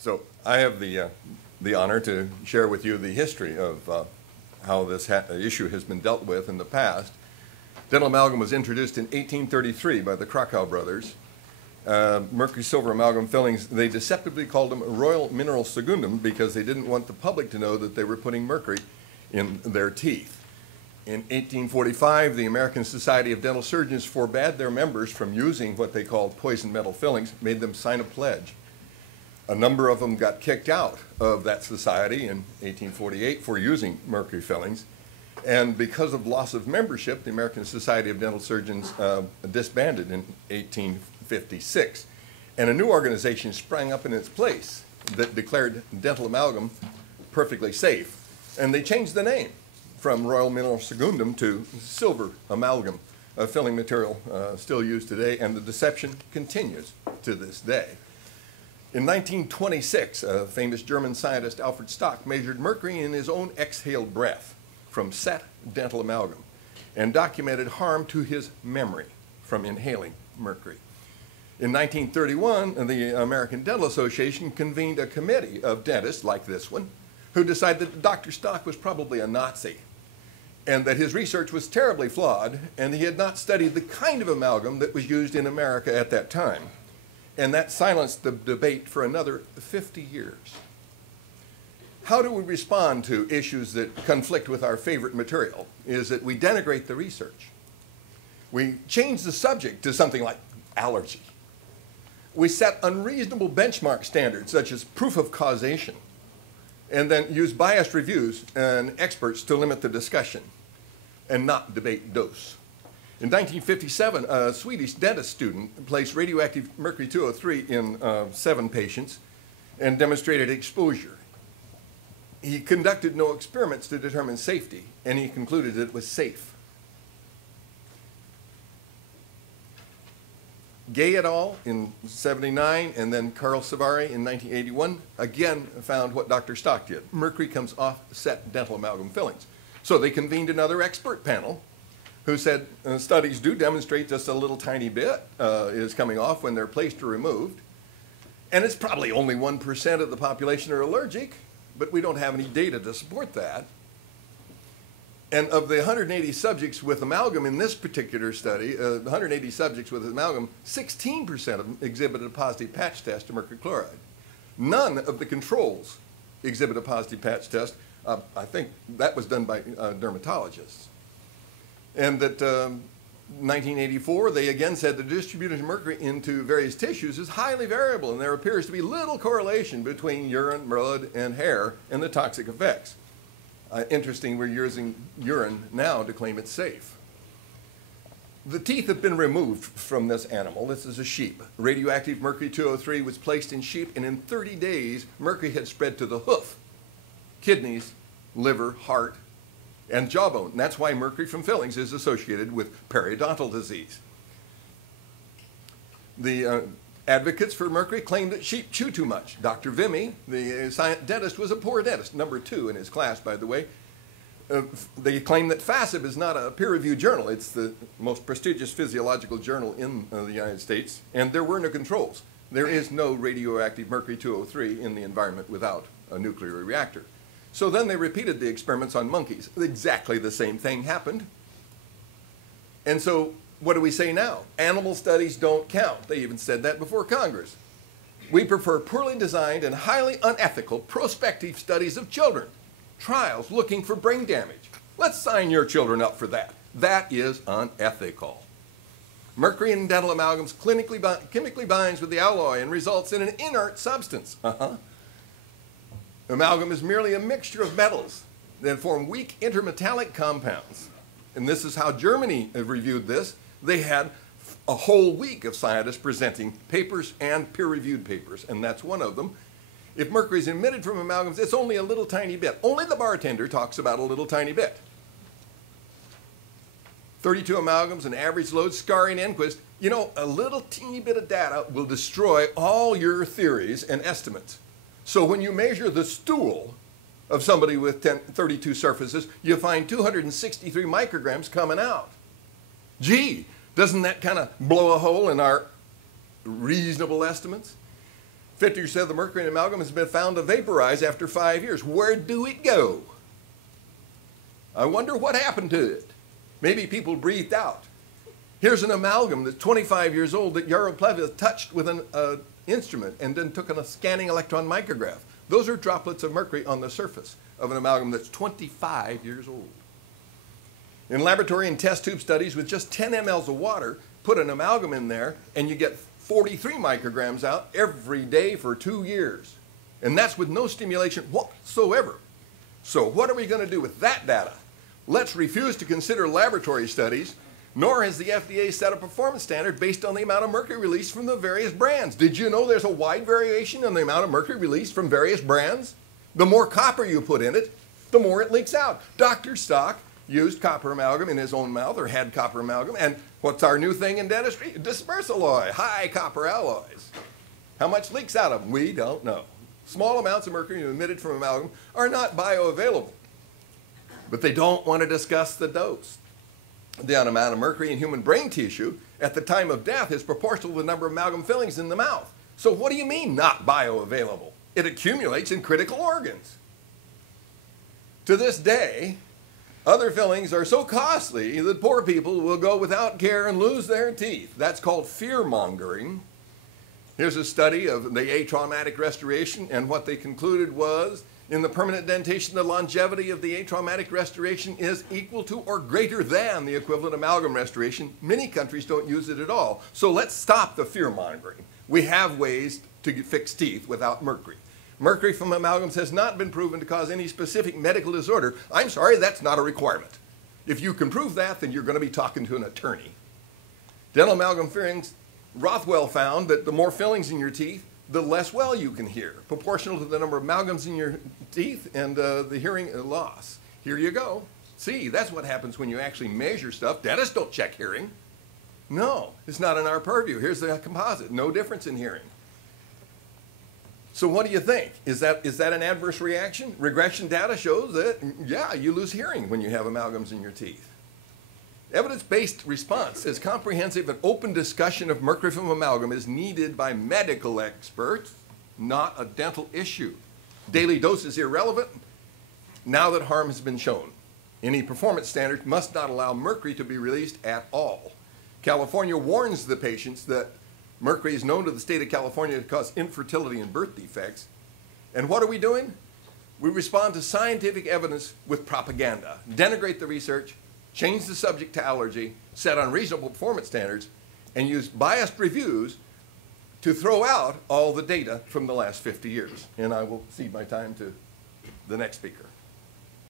So I have the honor to share with you the history of how this issue has been dealt with in the past. Dental amalgam was introduced in 1833 by the Crawcour brothers. Mercury silver amalgam fillings, they deceptively called them Royal Mineral Secundum because they didn't want the public to know that they were putting mercury in their teeth. In 1845, the American Society of Dental Surgeons forbade their members from using what they called poison metal fillings, made them sign a pledge. A number of them got kicked out of that society in 1848 for using mercury fillings. And because of loss of membership, the American Society of Dental Surgeons disbanded in 1856. And a new organization sprang up in its place that declared dental amalgam perfectly safe. And they changed the name from Royal Mineral Secundum to silver amalgam, a filling material still used today, and the deception continues to this day. In 1926, a famous German scientist, Alfred Stock, measured mercury in his own exhaled breath from set dental amalgam and documented harm to his memory from inhaling mercury. In 1931, the American Dental Association convened a committee of dentists like this one who decided that Dr. Stock was probably a Nazi and that his research was terribly flawed and he had not studied the kind of amalgam that was used in America at that time. And that silenced the debate for another 50 years. How do we respond to issues that conflict with our favorite material? Is that we denigrate the research. We change the subject to something like allergy. We set unreasonable benchmark standards such as proof of causation and then use biased reviews and experts to limit the discussion and not debate dose. In 1957, a Swedish dentist student placed radioactive mercury-203 in 7 patients and demonstrated exposure. He conducted no experiments to determine safety, and he concluded that it was safe. Gay et al. In '79, and then Carl Svare in 1981, again found what Dr. Stock did. Mercury comes off set dental amalgam fillings. So they convened another expert panel who said studies do demonstrate just a little tiny bit is coming off when they're placed or removed. And it's probably only 1% of the population are allergic, but we don't have any data to support that. And of the 180 subjects with amalgam in this particular study, 180 subjects with amalgam, 16% of them exhibited a positive patch test to mercury chloride. None of the controls exhibit a positive patch test. I think that was done by dermatologists. And that 1984, they again said the distribution of mercury into various tissues is highly variable, and there appears to be little correlation between urine, blood, and hair and the toxic effects. Interesting, we're using urine now to claim it's safe. The teeth have been removed from this animal. This is a sheep. Radioactive mercury-203 was placed in sheep, and in 30 days, mercury had spread to the hoof, kidneys, liver, heart, and jawbone. And that's why mercury from fillings is associated with periodontal disease. The advocates for mercury claim that sheep chew too much. Dr. Vimy, the dentist, was a poor dentist, number 2 in his class, by the way. They claim that FASIB is not a peer-reviewed journal. It's the most prestigious physiological journal in the United States, and there were no controls. There is no radioactive mercury-203 in the environment without a nuclear reactor. So then they repeated the experiments on monkeys. Exactly the same thing happened. And so what do we say now? Animal studies don't count. They even said that before Congress. We prefer poorly designed and highly unethical prospective studies of children, trials looking for brain damage. Let's sign your children up for that. That is unethical. Mercury in dental amalgams chemically binds with the alloy and results in an inert substance. Amalgam is merely a mixture of metals that form weak intermetallic compounds. And this is how Germany reviewed this. They had a whole week of scientists presenting papers and peer-reviewed papers, and that's one of them. If mercury is emitted from amalgams, it's only a little tiny bit. Only the bartender talks about a little tiny bit. 32 amalgams, an average load, scarring Enquist. You know, a little teeny bit of data will destroy all your theories and estimates. So when you measure the stool of somebody with 32 surfaces, you find 263 micrograms coming out. Gee, doesn't that kind of blow a hole in our reasonable estimates? 50% of the mercury in amalgam has been found to vaporize after 5 years. Where do it go? I wonder what happened to it. Maybe people breathed out. Here's an amalgam that's 25 years old that Jarl Plevia touched with an instrument and then took a scanning electron micrograph. Those are droplets of mercury on the surface of an amalgam that's 25 years old. In laboratory and test tube studies with just 10 mLs of water, put an amalgam in there and you get 43 micrograms out every day for 2 years. And that's with no stimulation whatsoever. So what are we going to do with that data? Let's refuse to consider laboratory studies, nor has the FDA set a performance standard based on the amount of mercury released from the various brands. Did you know there's a wide variation in the amount of mercury released from various brands? The more copper you put in it, the more it leaks out. Dr. Stock used copper amalgam in his own mouth, or had copper amalgam, and what's our new thing in dentistry? Dispersalloy, high copper alloys. How much leaks out of them? We don't know. Small amounts of mercury emitted from amalgam are not bioavailable, but they don't want to discuss the dose. The amount of mercury in human brain tissue at the time of death is proportional to the number of amalgam fillings in the mouth. So what do you mean not bioavailable? It accumulates in critical organs. To this day, other fillings are so costly that poor people will go without care and lose their teeth. That's called fear-mongering. Here's a study of the atraumatic restoration, and what they concluded was, in the permanent dentition, the longevity of the atraumatic restoration is equal to or greater than the equivalent amalgam restoration. Many countries don't use it at all. So let's stop the fear-mongering. We have ways to fix teeth without mercury. Mercury from amalgams has not been proven to cause any specific medical disorder. I'm sorry, that's not a requirement. If you can prove that, then you're going to be talking to an attorney. Dental amalgam fillings, Rothwell found that the more fillings in your teeth, the less well you can hear, proportional to the number of amalgams in your teeth and the hearing loss. Here you go. See, that's what happens when you actually measure stuff. Dentists don't check hearing. No, it's not in our purview. Here's the composite. No difference in hearing. So what do you think? Is that an adverse reaction? Regression data shows that, yeah, you lose hearing when you have amalgams in your teeth. Evidence-based response says comprehensive and open discussion of mercury from amalgam is needed by medical experts, not a dental issue. Daily dose is irrelevant now that harm has been shown. Any performance standard must not allow mercury to be released at all. California warns the patients that mercury is known to the state of California to cause infertility and birth defects. And what are we doing? We respond to scientific evidence with propaganda, denigrate the research, change the subject to allergy, set unreasonable performance standards, and use biased reviews to throw out all the data from the last 50 years. And I will cede my time to the next speaker.